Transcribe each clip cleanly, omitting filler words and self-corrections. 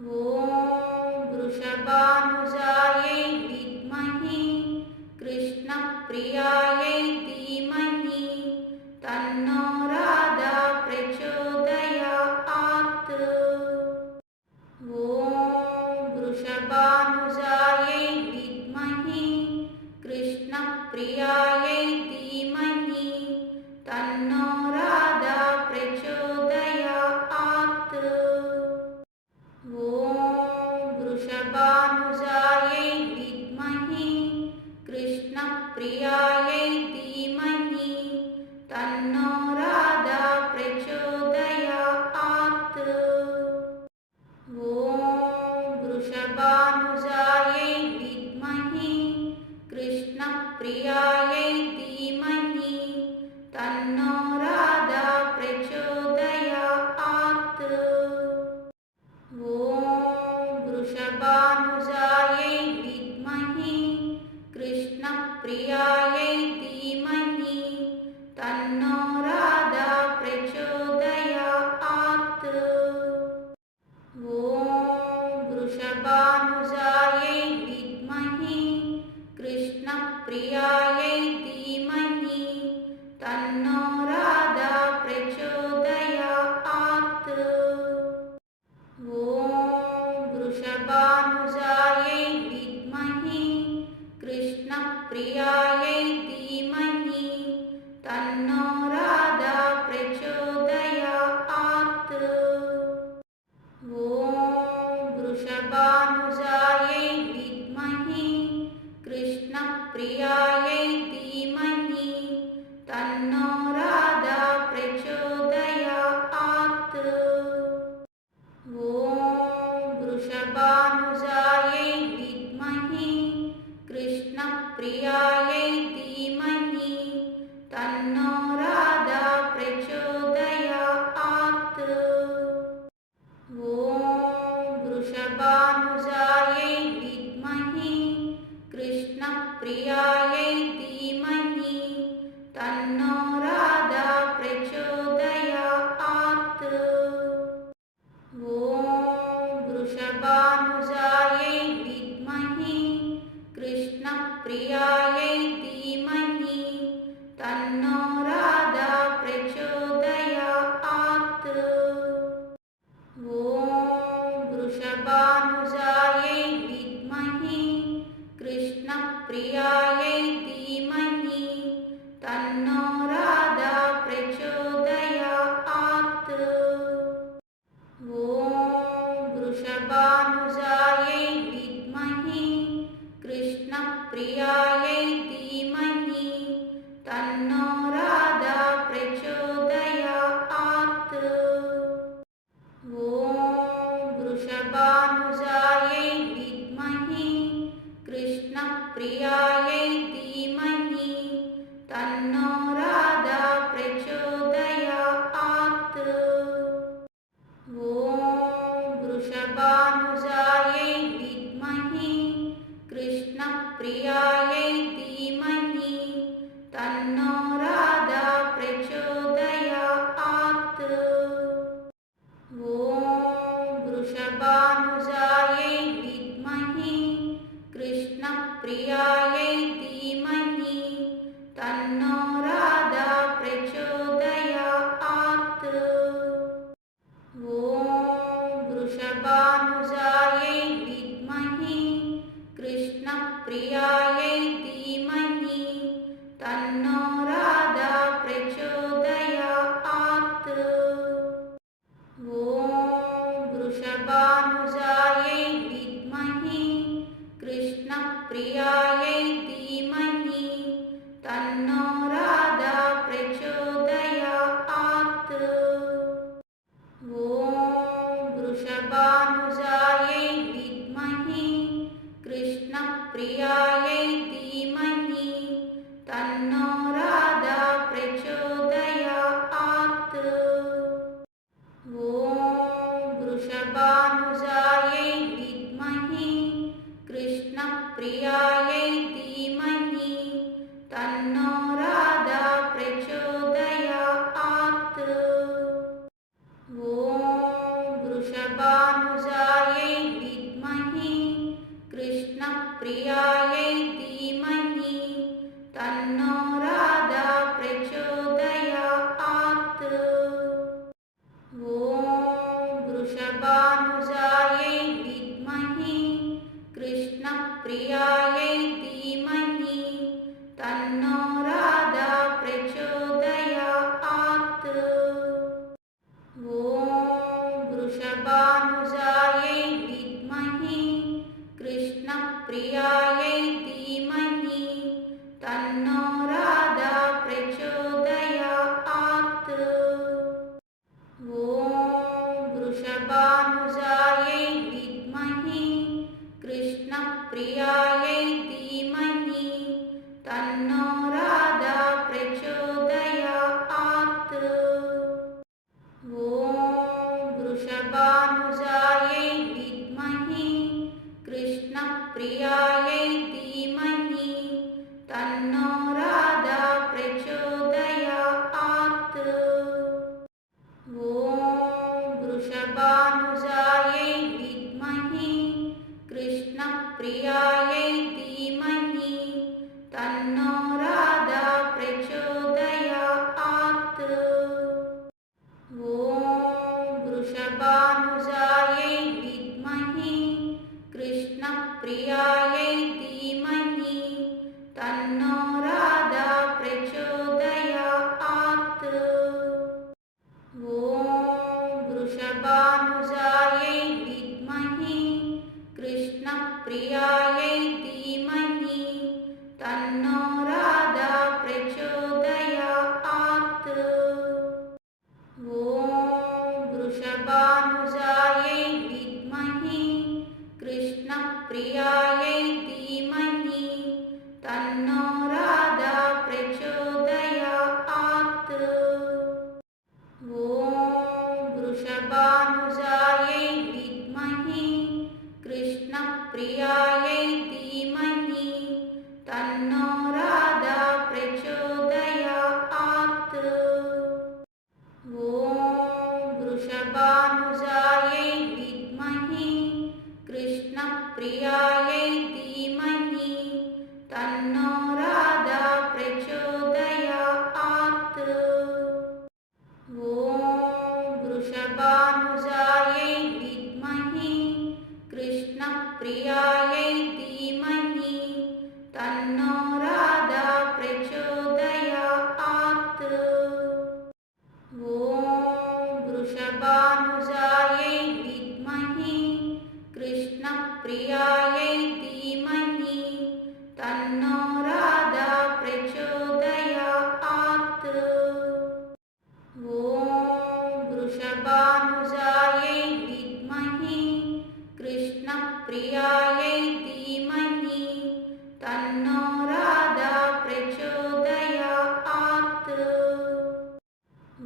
ॐ वृषभानुजायै विद्महे कृष्णप्रियायै धीमहि तन्नो राधा प्रचोदयात्। ॐ वृषभानुजायै विद्महे कृष्णप्रियायै धीमहि तन्नो राधा प्रचोदयात्। ॐ वृषभानुजायै विद्महे कृष्णप्रियायै धीमहि तन्नो राधा प्रचोदयात्। ॐ वृषभानुजायै विद्महे कृष्णप्रियायै धीमहि तन्नो राधा प्रचोदयात्। ॐ वृषभानुजायै विद्महे कृष्णप्रियायै धीमहि तन्नो राधा प्रचोदयात्। ॐ वृषभानुजायै विद्महे कृष्णप्रियायै धीमहि तन्नो राधा प्रचोदयात्। ॐ वृषभानुजायै विद्महे कृष्णप्रियायै धीमहि तन्नो राधा प्रचोदयात्। ॐ वृषभानुजायै विद्महे कृष्णप्रियायै धीमहि तन्नो राधा प्रचोदयात्। ॐ वृषभानुजायै विद्महे कृष्णप्रियायै धीमहि तन्नो राधा प्रचोदयात्। ॐ वृषभानुजायै विद्महे कृष्णप्रियायै धीमहि तन्नो राधा प्रचोदयात्। ॐ वृषभानुजायै विद्महे कृष्णप्रियायै धीमहि तन्नो राधा प्रचोदयात्। ॐ वृषभानुजायै विद्महे कृष्णप्रियायै धीमहि तन्नो राधा प्रचोदयात्। ॐ वृषभानुजायै विद्महे कृष्णप्रियायै धीमहि तन्नो राधा प्रचोदयात्। ॐ वृषभानुजायै विद्महे कृष्णप्रियायै धीमहि तन्नो राधा प्रचोदयात्। ॐ वृषभानुजायै विद्महे कृष्णप्रियायै धीमहि तन्नो राधा प्रचोदयात्। ॐ वृषभानुजायै विद्महे कृष्णप्रियायै धीमहि तन्नो राधा प्रचोदयात्। ॐ वृषभानुजायै विद्महे कृष्णप्रियायै धीमहि तन्नो राधा प्रचोदयात्। ॐ वृषभानुजायै विद्महे कृष्णप्रियायै धीमहि तन्नो राधा प्रचोदयात्। ॐ वृषभानुजायै विद्महे कृष्णप्रियायै धीमहि तन्नो राधा प्रचोदयात्। ॐ वृषभानुजायै विद्महे कृष्णप्रियायै धीमहि तन्नो राधा प्रचोदयात्। ॐ वृषभानुजायै कृष्णप्रियायै धीमहि तन्नो राधा प्रचोदयात्। ॐ वृषभानुजायै विद्महे कृष्णप्रियायै धीमहि तन्नो राधा प्रचोदयात्। ॐ वृषभानुजायै विद्महे कृष्णप्रियायै धीमहि तन्नो राधा प्रचोदयात्। ॐ वृषभानुजायै विद्महे कृष्णप्रियायै धीमहि तन्नो राधा प्रचोदयात्। ॐ वृषभानुजायै विद्महे कृष्णप्रियायै धीमहि तन्नो राधा प्रचोदयात्। ॐ वृषभानुजायै विद्महे कृष्णप्रियायै धीमहि तन्नो राधा प्रचोदयात्। ॐ वृषभानुजायै विद्महे कृष्णप्रियायै धीमहि तन्नो राधा प्रचोदयात्। ॐ वृषभानुजायै विद्महे कृष्णप्रियायै धीमहि तन्नो राधा प्रचोदयात्। ॐ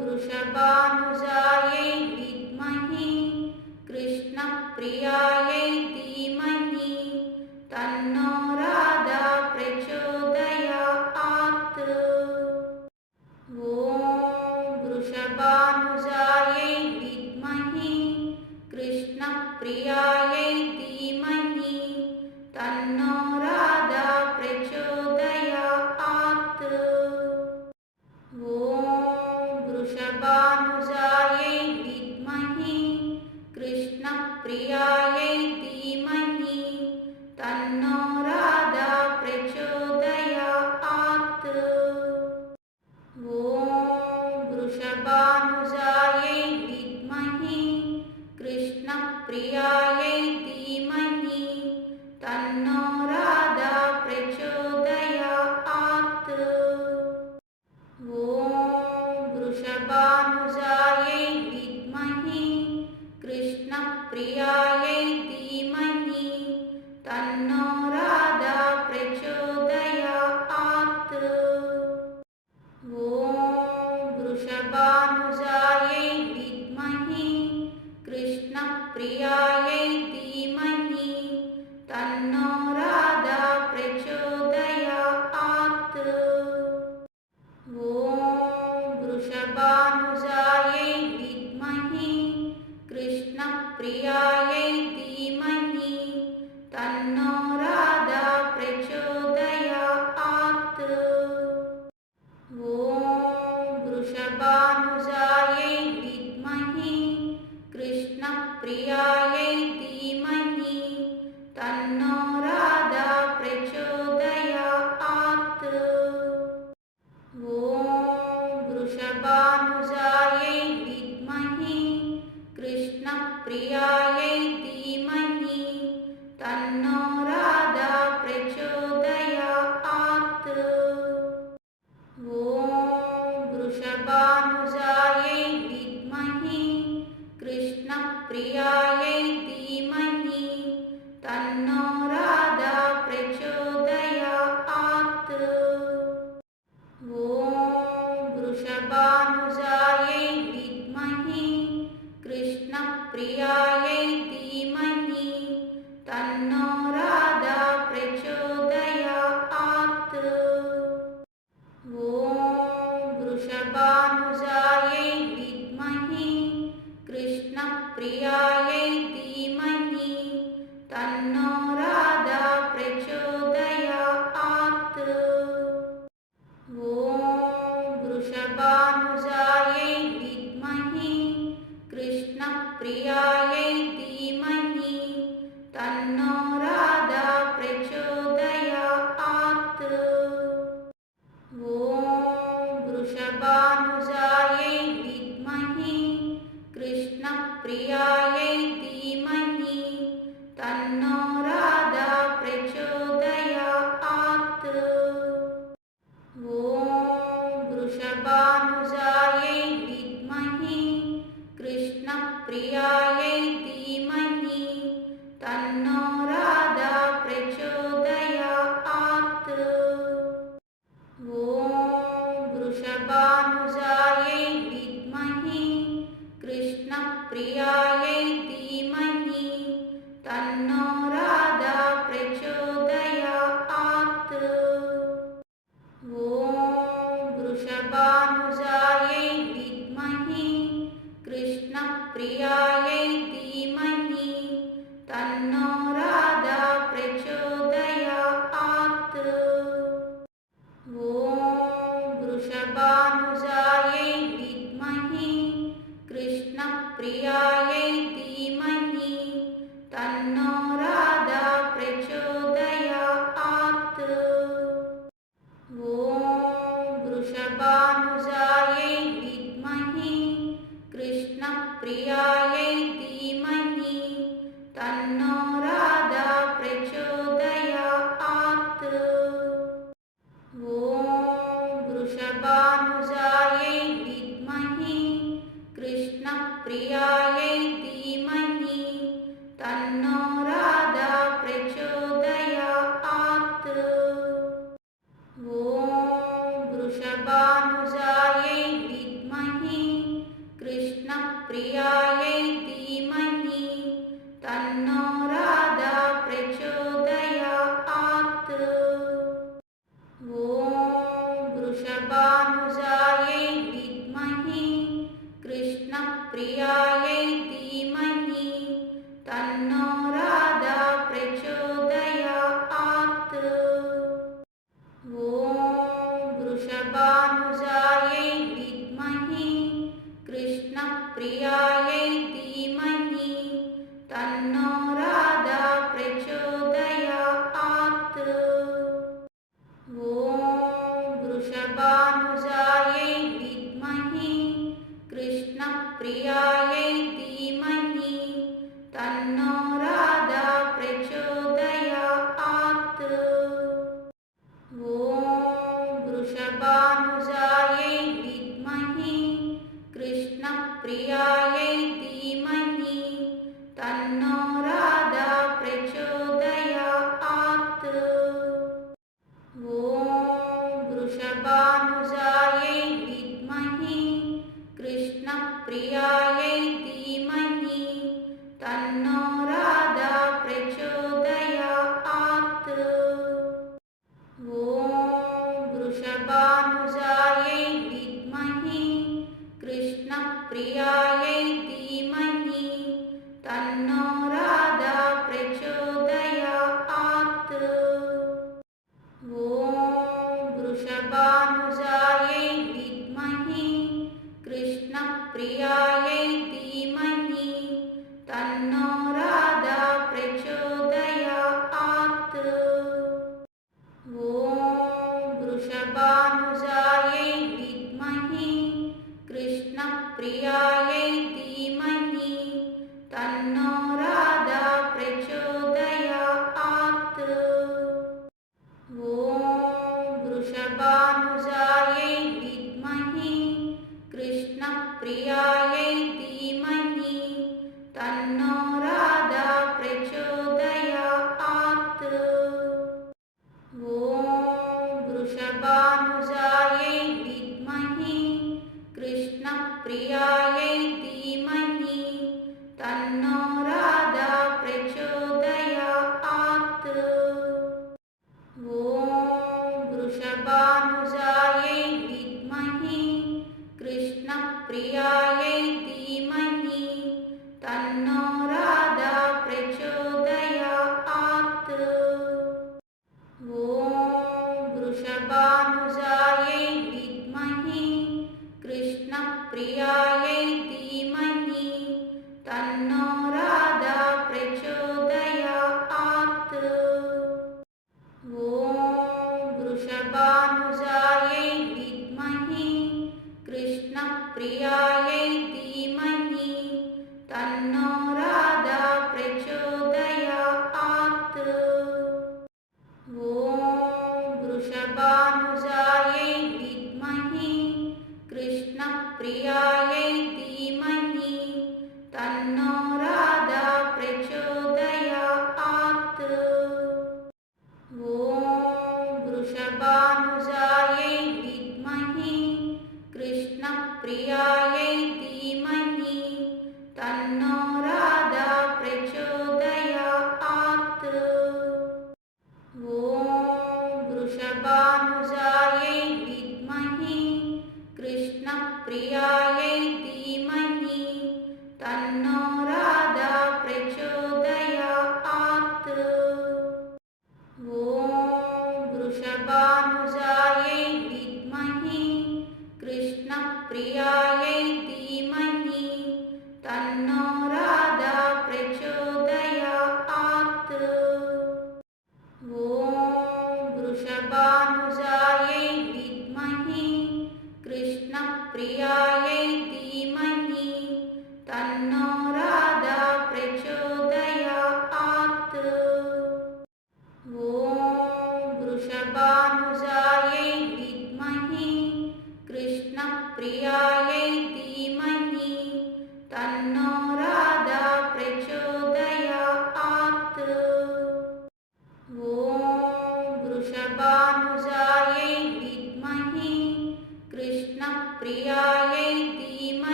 वृषभानुजायै विद्महे कृष्णप्रियायै धीमहि तन्नो राधा प्रचोदयात्। ॐ वृषभानुजायै विद्महे कृष्णप्रियायै धीमहि तन्नो राधा प्रचोदयात्। ॐ वृषभानुजायै विद्महे कृष्णप्रियायै धीमहि तन्नो राधा प्रचोदयात्। ॐ वृषभानुजायै विद्महे कृष्णप्रियायै धीमहि तन्नो राधा प्रचोदयात्। ॐ वृषभानुजायै विद्महे कृष्णप्रियायै धीमहि तन्नो राधा प्रचोदयात्। ॐ वृषभानुजायै विद्महे कृष्णप्रियायै धीमहि तन्नो राधा प्रचोदयात्। ॐ वृषभानुजायै विद्महे कृष्णप्रियायै धीमहि तन्नो राधा प्रचोदयात्। ॐ वृषभानुजायै विद्महे कृष्णप्रियायै धीमहि तन्नो राधा प्रचोदयात्। ॐ वृषभानुजायै विद्महे कृष्णप्रियायै धीमहि तन्नो राधा प्रचोदयात्। ॐ वृषभानुजायै विद्महे कृष्णप्रियायै धीमहि तन्नो राधा प्रचोदयात्। ॐ वृषभानुजायै विद्महे कृष्णप्रियायै धीमहि तन्नो राधा प्रचोदयात्। ॐ वृषभानुजायै विद्महे कृष्णप्रियायै धीमहि तन्नो राधा प्रचोदयात्। ॐ वृषभानुजायै विद्महे कृष्णप्रियायै धीमहि तन्नो धीमहि तन्नो राधा प्रचोदयात्। ॐ वृषभानुजायै विद्महे कृष्णप्रियायै धीमहि तन्नो राधा प्रचोदयात्। ॐ वृषभानुजायै विद्महे कृष्णप्रियायै धीमहि तन्नो राधा प्रचोदयात्। ॐ वृषभानुजायै विद्महे कृष्णप्रियायै धीमहि तन्नो राधा प्रचोदयात्। ॐ वृषभानुजायै विद्महे कृष्णप्रियायै धीमहि तन्नो राधा प्रचोदयात्। ॐ वृषभानुजायै विद्महे कृष्णप्रियायै धीमहि तन्नो राधा प्रचोदयात्। ॐ वृषभानुजायै विद्महे कृष्णप्रियायै धीमहि तन्नो राधा प्रचोदयात्। ॐ वृषभानुजायै विद्महे कृष्णप्रियायै धीमहि तन्नो राधा प्रचोदयात्। ॐ वृषभानुजायै विद्महे कृष्णप्रियायै धीमहि तन्नो राधा प्रचोदयात्। ॐ वृषभानुजायै विद्महे कृष्णप्रियायै धीमहि तन्नो राधा प्रचोदयात्। ॐ वृषभानुजायै विद्महे कृष्णप्रियायै धीमहि तन्नो राधा प्रचोदयात्। ॐ वृषभानुजायै विद्महे कृष्णप्रियायै धीमहि तन्नो राधा प्रचोदयात्। ॐ वृषभानुजायै विद्महे कृष्णप्रियायै धीमहि तन्नो राधा प्रचोदयात्। ॐ वृषभानुजायै विद्महे कृष्णप्रियायै धीमहि तन्नो राधा प्रचोदयात्। ॐ वृषभानुजायै विद्महे कृष्णप्रियायै धीमहि तन्नो राधा प्रचोदयात्। ॐ वृषभानुजायै विद्महे कृष्णप्रियायै धीमहि तन्नो राधा प्रचोदयात्। ॐ वृषभानुजायै विद्महे कृष्णप्रियायै धीमहि तन्नो राधा प्रचोदयात्। ॐ वृषभानुजायै विद्महे कृष्णप्रियायै धीमहि तन्नो राधा प्रचोदयात्। ॐ वृषभानुजायै विद्महे कृष्णप्रियायै धीमहि तन्नो राधा प्रचोदयात्। ॐ वृषभानुजायै विद्महे कृष्णप्रियायै धीमहि तन्नो राधा प्रचोदयात्। ॐ वृषभानुजायै विद्महे कृष्णप्रियायै धीमहि तन्नो राधा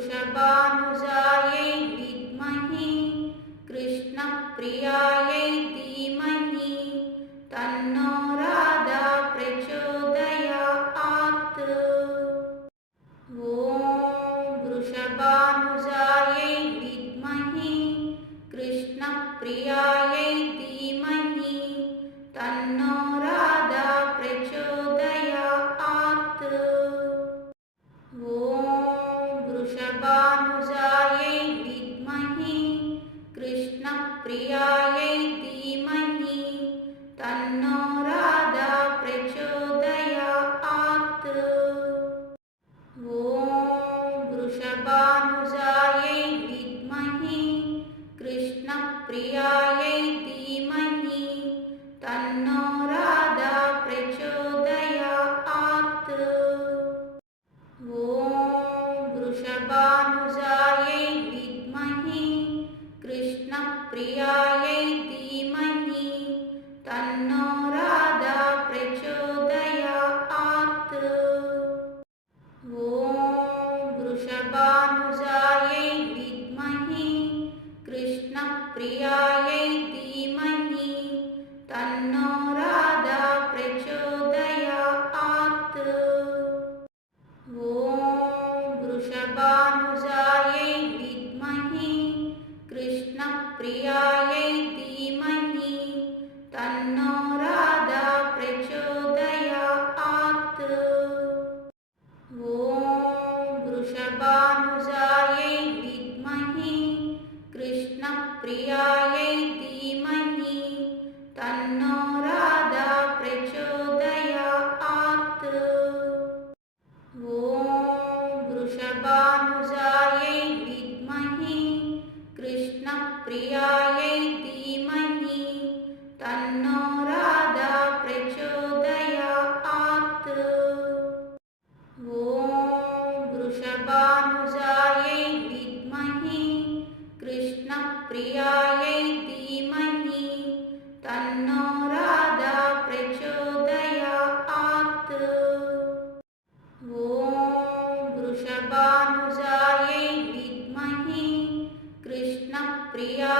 वृषभानुजायै विद्महे कृष्णप्रियायै धीमहि तन्नो राधा प्रचोदयात्। ॐ वृषभानुजायै विद्महे कृष्णप्रियायै धीमहि तन्नो राधा प्रचोदयात्। ॐ वृषभानुजायै विद्महे कृष्णप्रियायै धीमहि तन्नो राधा प्रचोदयात्। ॐ वृषभानुजायै विद्महे कृष्णप्रियायै धीमहि तन्नो राधा प्रचोदयात्। ॐ वृषभानुजायै विद्महे कृष्णप्रियायै धीमहि तन्नो राधा प्रचोदयात्। ॐ वृषभानुजायै विद्महे कृष्णप्रियायै धीमहि तन्नो राधा प्रचोदयात्। ॐ वृषभानुजायै विद्महे कृष्णप्रियायै धीमहि तन्नो राधा प्रचोदयात्। ॐ वृषभानुजायै विद्महे कृष्णप्रियायै धीमहि तन्नो राधा प्रचोदयात्। ॐ वृषभानुजायै विद्महे कृष्णप्रियायै धीमहि तन्नो राधा प्रचोदयात्। ॐ वृषभानुजायै विद्महे कृष्णप्रियायै धीमहि तन्नो राधा प्रचोदयात्। ॐ वृषभानुजायै विद्महे कृष्णप्रियायै